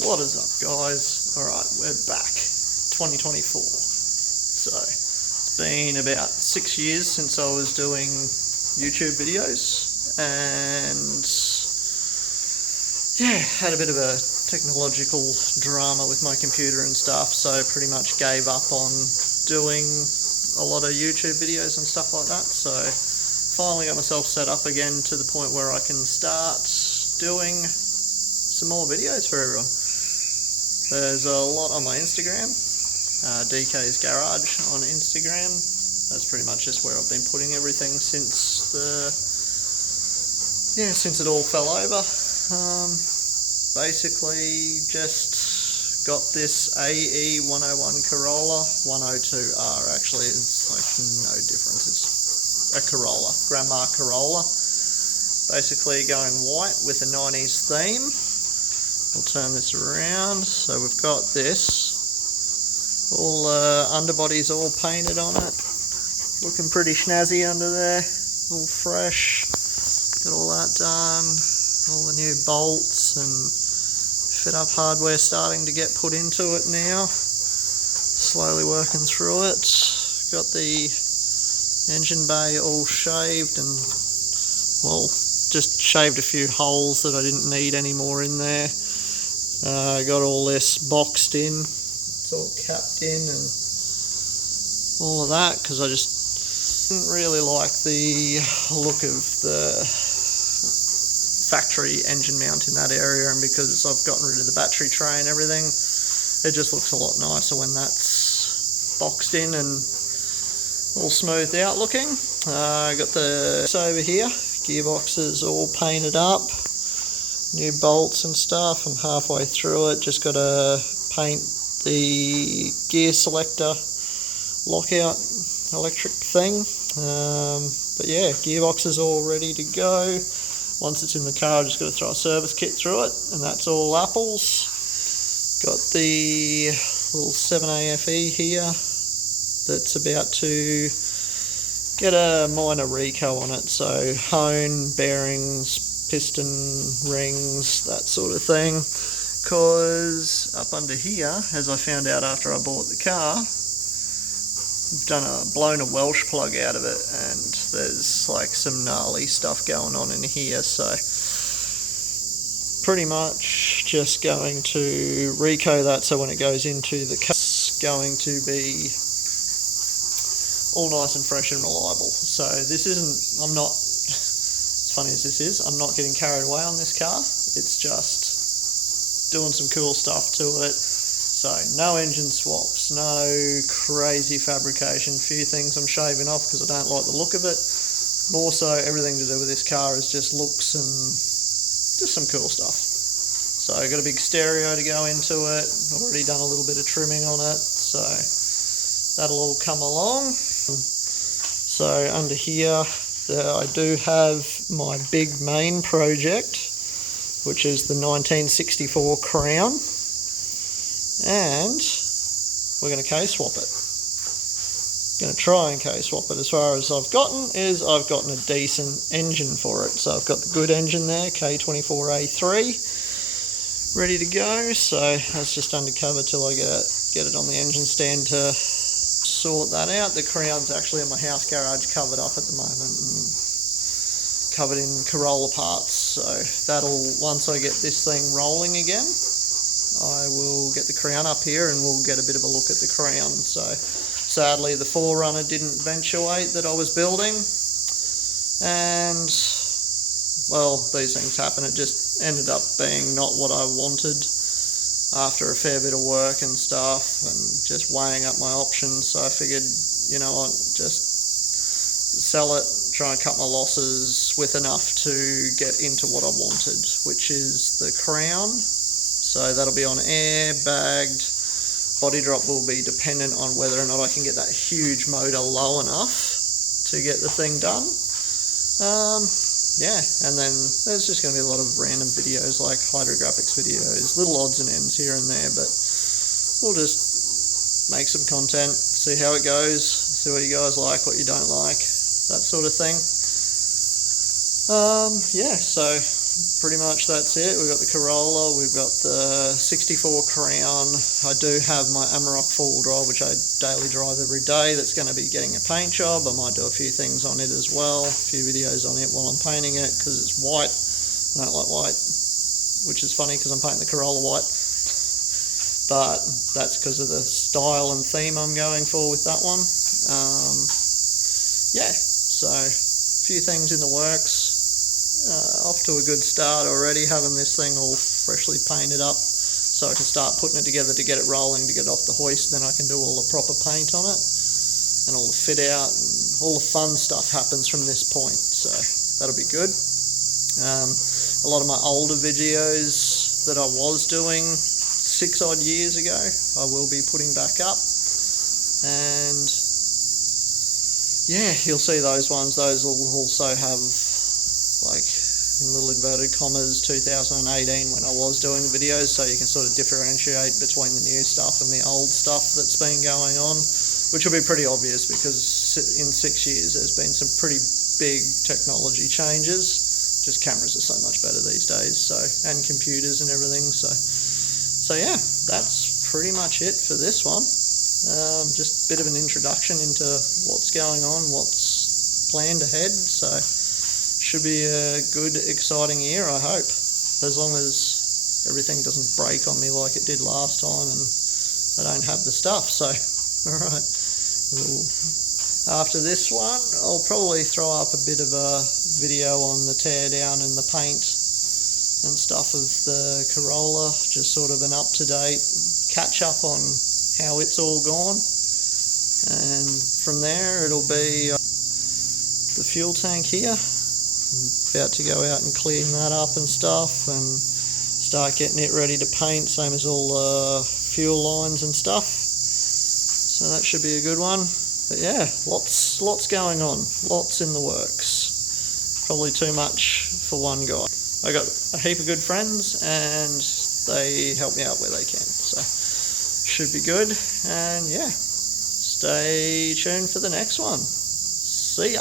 What is up, guys? Alright, we're back. 2024. So, it's been about 6 years since I was doing YouTube videos, and yeah, had a bit of a technological drama with my computer and stuff, so pretty much gave up on doing a lot of YouTube videos and stuff like that. So, finally got myself set up again to the point where I can start doing some more videos for everyone. There's a lot on my Instagram, DK's Garage on Instagram. That's pretty much just where I've been putting everything since it all fell over. Basically just got this AE 101 Corolla, 102R actually, it's like no difference, it's a Corolla, Grandma Corolla. Basically going white with a 90s theme. We'll turn this around. So we've got this. All underbody's all painted on it. Looking pretty snazzy under there. All fresh. Got all that done. All the new bolts and fit up hardware starting to get put into it now. Slowly working through it. Got the engine bay all shaved and, well, just shaved a few holes that I didn't need anymore in there. Got all this boxed in, it's all capped in and all of that, because I just didn't really like the look of the factory engine mount in that area, and because I've gotten rid of the battery tray and everything, it just looks a lot nicer when that's boxed in and all smoothed out looking. I got the over here, gearboxes all painted up. New bolts and stuff. I'm halfway through it. Just got to paint the gear selector lockout electric thing. But yeah, gearbox is all ready to go. Once it's in the car, I just got to throw a service kit through it, and that's all apples. Got the little 7AFE here that's about to get a minor reco on it. So hone, bearings, piston rings, that sort of thing, because up under here, as I found out after I bought the car, I've blown a Welsh plug out of it, and there's like some gnarly stuff going on in here, so pretty much just going to reco that, so when it goes into the car, it's going to be all nice and fresh and reliable. So this isn't, I'm not, as funny as this is, I'm not getting carried away on this car. It's just doing some cool stuff to it. So no engine swaps, no crazy fabrication. Few things I'm shaving off because I don't like the look of it. More so, everything to do with this car is just looks and just some cool stuff. So I got a big stereo to go into it. I've already done a little bit of trimming on it, so that'll all come along. So under here, I do have my big main project, which is the 1964 Crown, and we're going to K-swap it. Going to try and K-swap it. As far as I've gotten a decent engine for it. So I've got the good engine there, K24A3, ready to go. So that's just undercover till I get it on the engine stand to sort that out. The Crown's actually in my house garage covered up at the moment and covered in Corolla parts, so that'll, once I get this thing rolling again, I will get the Crown up here and we'll get a bit of a look at the Crown. So sadly the 4Runner didn't eventuate that I was building, and well, these things happen. It just ended up being not what I wanted after a fair bit of work and stuff and just weighing up my options. So I figured, you know what, just sell it, try and cut my losses with enough to get into what I wanted, which is the Crown. So that'll be on air, bagged. Body drop will be dependent on whether or not I can get that huge motor low enough to get the thing done. Yeah, and then there's just going to be a lot of random videos, like hydrographics videos, little odds and ends here and there, but we'll just make some content, see how it goes, see what you guys like, what you don't like, that sort of thing. Yeah, so pretty much that's it. We've got the Corolla, we've got the 64 Crown. I do have my Amarok four-wheel drive, which I daily drive every day. That's going to be getting a paint job. I might do a few things on it as well, a few videos on it while I'm painting it, because it's white. I don't like white, which is funny because I'm painting the Corolla white. But that's because of the style and theme I'm going for with that one. Yeah, so a few things in the works. Off to a good start already, having this thing all freshly painted up, so I can start putting it together to get it rolling, to get it off the hoist. Then I can do all the proper paint on it and all the fit out, and all the fun stuff happens from this point, so that'll be good. A lot of my older videos that I was doing 6 odd years ago, I will be putting back up, and yeah, you'll see those ones. Those will also have, like, in little inverted commas, 2018 when I was doing the videos, so you can sort of differentiate between the new stuff and the old stuff that's been going on, which will be pretty obvious because in 6 years there's been some pretty big technology changes. Just cameras are so much better these days, so, and computers and everything, so yeah, that's pretty much it for this one. Just a bit of an introduction into what's going on, what's planned ahead, so should be a good, exciting year, I hope, as long as everything doesn't break on me like it did last time and I don't have the stuff. So alright, after this one I'll probably throw up a bit of a video on the tear down and the paint and stuff of the Corolla, just sort of an up-to-date catch up on how it's all gone, and from there it'll be the fuel tank here. I'm about to go out and clean that up and stuff and start getting it ready to paint, same as all the fuel lines and stuff, so that should be a good one. But yeah, lots going on, lots in the works, probably too much for one guy. I got a heap of good friends and they help me out where they can, so should be good. And yeah, stay tuned for the next one. See ya.